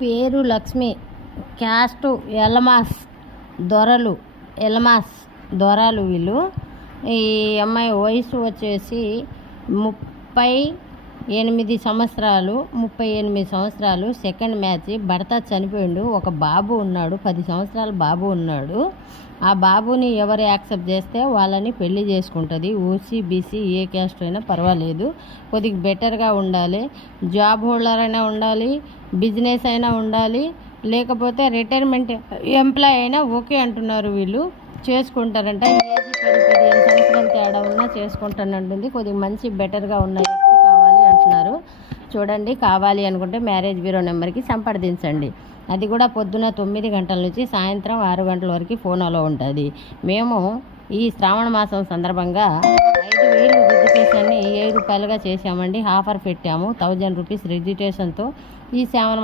పేరు లక్ష్మి, క్యాస్ట్ ఎలమాస్ దొరలు వీళ్ళు. ఈ అమ్మాయి వయసు వచ్చేసి 38 సంవత్సరాలు. Second match. భర్త చనిపోయిండు. ఒక బాబు ఉన్నాడు, 10 సంవత్సరాల బాబు ఉన్నాడు. ఆ బాబుని ఎవరు యాక్సెప్ట్ చేస్తే వాళ్ళని పెళ్లి చేసుకుంటుంది. ఓసీ బీసీ ఏ క్యాస్ట్ అయినా పర్వాలేదు, కొద్దిగా బెటర్గా ఉండాలి. జాబ్ హోల్డర్ అయినా ఉండాలి, బిజినెస్ అయినా ఉండాలి, లేకపోతే రిటైర్మెంట్ ఎంప్లాయ్ అయినా ఓకే అంటున్నారు. వీళ్ళు చేసుకుంటారంట. ఏజ్ 10-15 సంవత్సరాలు తేడా ఉన్నా చేసుకుంటానంటుంది. కొద్దిగా మంచి బెటర్గా ఉన్న వ్యక్తి కావాలి అంటున్నారు. చూడండి, కావాలి అనుకుంటే మ్యారేజ్ బ్యూరో నెంబర్కి సంప్రదించండి. అది కూడా పొద్దున 9 గంటల నుంచి సాయంత్రం 6 గంటల వరకు ఫోన్ అలో ఉంటుంది. మేము ఈ శ్రావణ మాసం సందర్భంగా 5,000 రిజిస్ట్రేషన్ని 7 రూపాయలుగా చేసామండి. ఆఫర్ పెట్టాము. 1000 రూపీస్ రిజిస్ట్రేషన్తో ఈ శ్రావణ